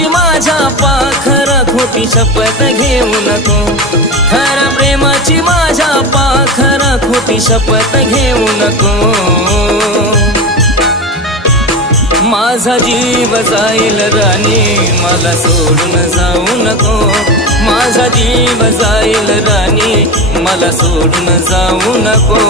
प्रेमाची माझ्या पाखर खोटी शपथ घेऊ नको खऱ्या प्रेमाची माझ्या पाखर खोटी शपथ घेऊ नको माझा जीव जाईल राणी मला सोडून जाऊ नको माझा जीव जाईल राणी मला सोडून जाऊ नको